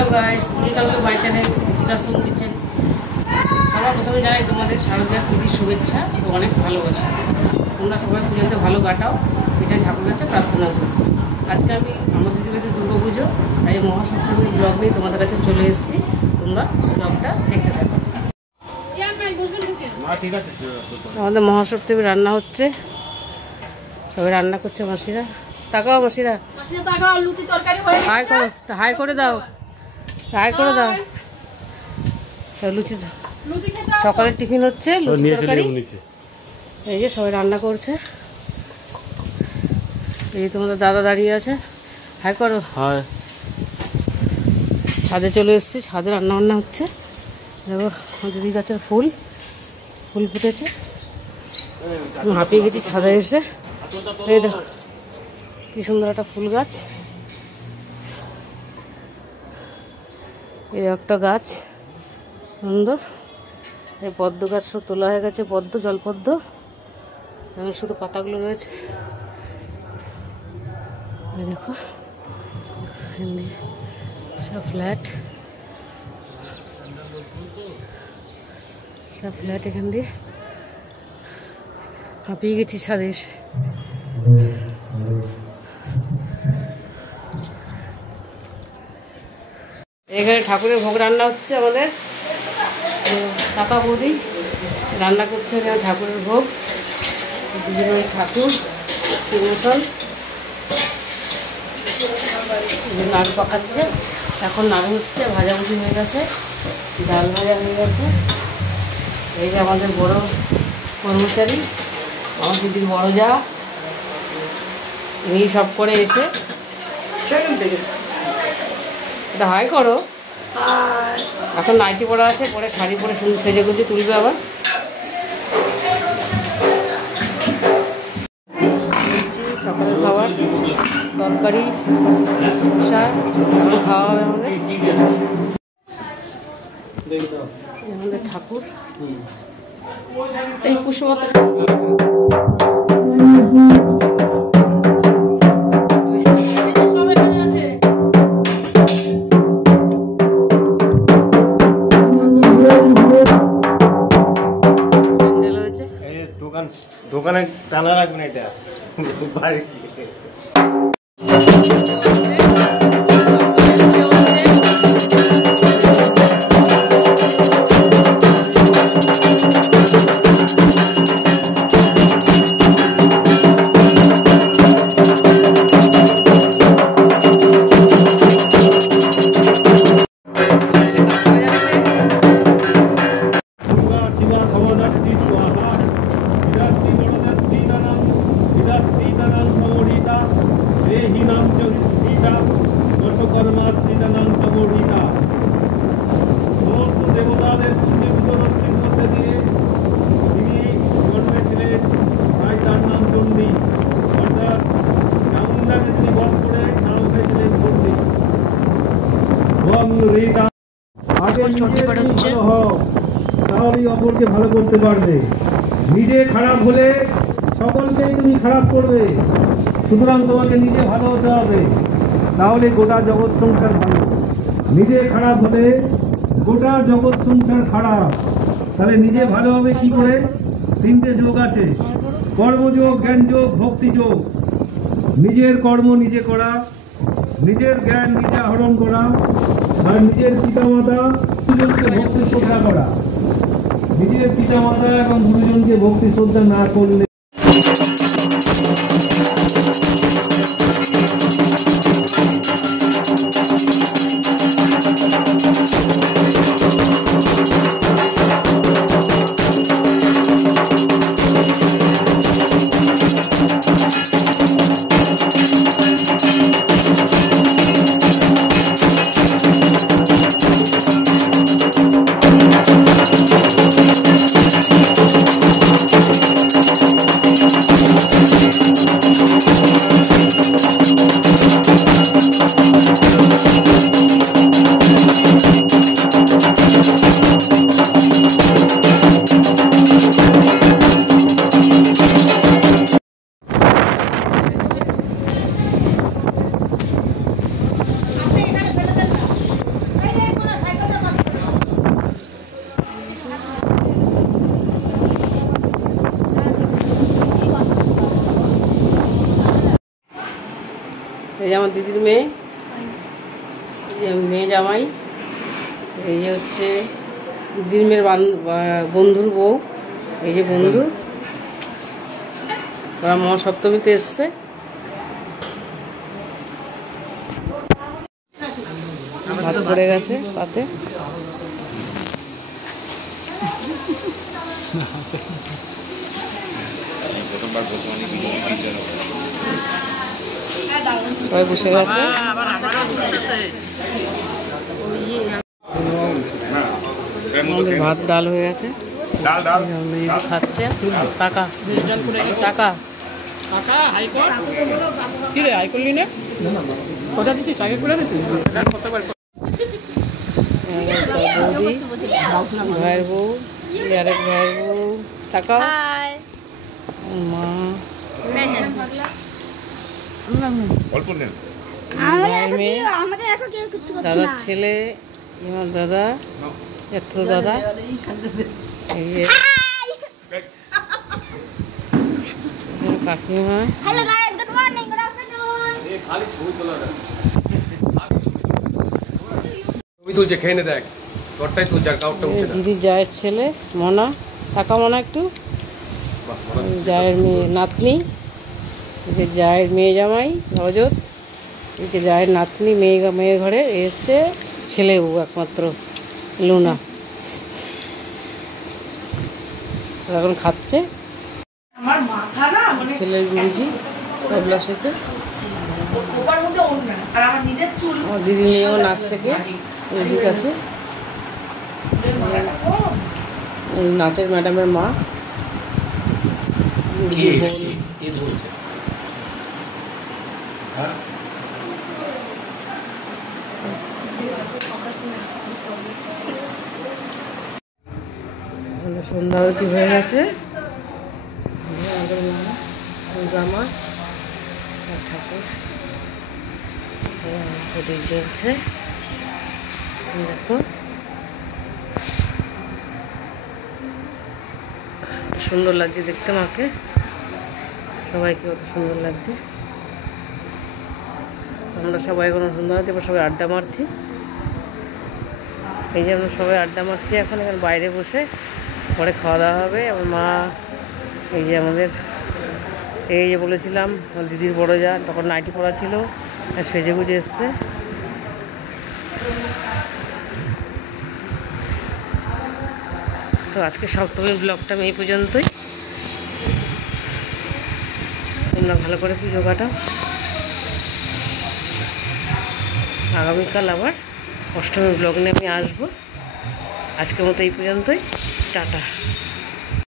Hello guys, welcome to my channel kitchen. সবার প্রথমে জানাই তোমাদের শারদীয়ার প্রীতির শুভেচ্ছা ও অনেক ভালোবাসা। তোমরা সবাই পুজোতে ভালো কাটাও, এটাই ঠাকুরের কাছে প্রার্থনা করি। আজকে আমি আমাদের দিদিবাড়িতে দুর্গাপুজো তাই মহাসপ্তমী ব্লগ নিয়ে তোমাদের কাছে চলে এসেছি। তোমরা ব্লগটা দেখতে থাকো। আমাদের মহাসপ্তমী রান্না হচ্ছে, সবাই রান্না করছে। মাসিরা তাকাও, মাসিরা হাই করে দাও, হাই করে দাও। লুচি সকালের টিফিন হচ্ছে, লুচি তরকারি। এই যে সবাই রান্না করছে। এই তোমাদের দাদা দাঁড়িয়ে আছে, হাই করো। ছাদে চলে এসেছি, ছাদে রান্না বান্না হচ্ছে। দেখো দিদি গাছের ফুল ফুটেছে, হাঁপিয়ে গেছি ছাদে এসে। এই দেখো কি সুন্দর একটা ফুল গাছ, এই একটা গাছ সুন্দর। এই পদ্ম গাছ সব তোলা হয়ে গেছে, পদ্ম জলপদ্ম, এখন শুধু পাতাগুলো রয়েছে। দেখো সব ফ্ল্যাট, সব ফ্ল্যাট। এখান দিয়ে হাঁপিয়ে গেছি ছাদে এসে। এখানে ঠাকুরের ভোগ রান্না হচ্ছে। আমাদের কাকা বৌদি রান্না করছে এখানে ঠাকুরের ভোগ। দিদির ঠাকুর সিংহাসন নাড়ু পাকাচ্ছে, এখন নাড়ু হচ্ছে। ভাজাভুজি হয়ে গেছে, ডাল ভাজা হয়ে গেছে। এই যে আমাদের বড় কর্মচারী, আমার দিদির বড় যা, এই সব করে এসে এটা হাই করো। এখন নাইটি পরা আছে, পরে শাড়ি পরে সেজে গুজে তুলবে আবার। সকালের খাবার তরকারি শসা খাওয়া হবে আমাদের ঠাকুর। এই কুসুমতা দোকানে টানা রাখবেন এটা বাড়ি। তাহলেই অপরকে ভালো করতে পারবে। নিজে খারাপ হলে সকলকেই তুমি খারাপ করবে। সুতরাং তোমাকে নিজে ভালো হতে হবে, তাহলে গোটা জগৎ সংসার ভালো। নিজে খারাপ হলে গোটা জগৎ সংসার খারাপ। তাহলে নিজে ভালো হবে কি করে? তিনটে যোগ আছে, কর্মযোগ, জ্ঞানযোগ, ভক্তিযোগ। নিজের কর্ম নিজে করা, নিজের জ্ঞান নিজে আহরণ করা, আর নিজের পিতামাতা গুরুজনকে ভক্তি শ্রদ্ধা করা। নিজের পিতামাতা এবং গুরুজনকে ভক্তি শ্রদ্ধা না করলে যে আমার দিদির মেয়ে, মেয়ে জামাই, এই যে হচ্ছে দিদির মেয়ের বন্ধুর বউ, এই যে বন্ধু, ওরা মহাসপ্তমীতে এসছে। ভাত পড়ে গেছে পাতে। সবাই বসে গেছে। ভাত ডাল হয়ে গেছে, খাচ্ছে। টাকা টাকা কি রে, আই করলি না? কথা দিছিস, আগে করে দিছিস। বৌদি, ভাইয়ের বউ, আরেক ভাইয়ের বউ, টাকা মা, দাদার ছেলে, আমার দাদা, এত দাদা, কাকিমা। দিদির জায়ের ছেলে মনা, টাকা মনা একটু, জায়ের মেয়ে নাতনি, যে জায়ের মেয়ে জামাই রজত, এই যে জায়ের নাতনি মেয়ের ঘরে, এই হচ্ছে ছেলে বউ একমাত্র লুনা, এখন খাচ্ছে। ছেলের গুরুজি তবলার সাথে। আমার দিদি মেয়েও নাচ শেখে মিউজিক আছে। নাচের ম্যাডামের মা, সন্ধ্যা আরতি হয়ে গেছে। জামা ঠাকুর প্রদীপ জ্বলছে, দেখো সুন্দর লাগছে দেখতে মাকে, সবাইকে কত সুন্দর লাগছে। আমরা সবাই কোনো সুন্দর আছে, এবার সবাই আড্ডা মারছি। এই যে আমরা সবাই আড্ডা মারছি এখন বাইরে বসে, পরে খাওয়া দাওয়া হবে। আমার মা, এই যে আমাদের, এই যে বলেছিলাম আমার দিদির বড় যা, তখন নাইটি পরা ছিল, সেজে গুজে এসছে। তো আজকে সপ্তমীর ব্লগটা আমি এই পর্যন্তই। তোমরা ভালো করে পুজো কাটাও। আগামীকাল আবার অষ্টমীর ব্লগ নিয়ে আমি আসবো। আজকের মতো এই পর্যন্তই, টাটা।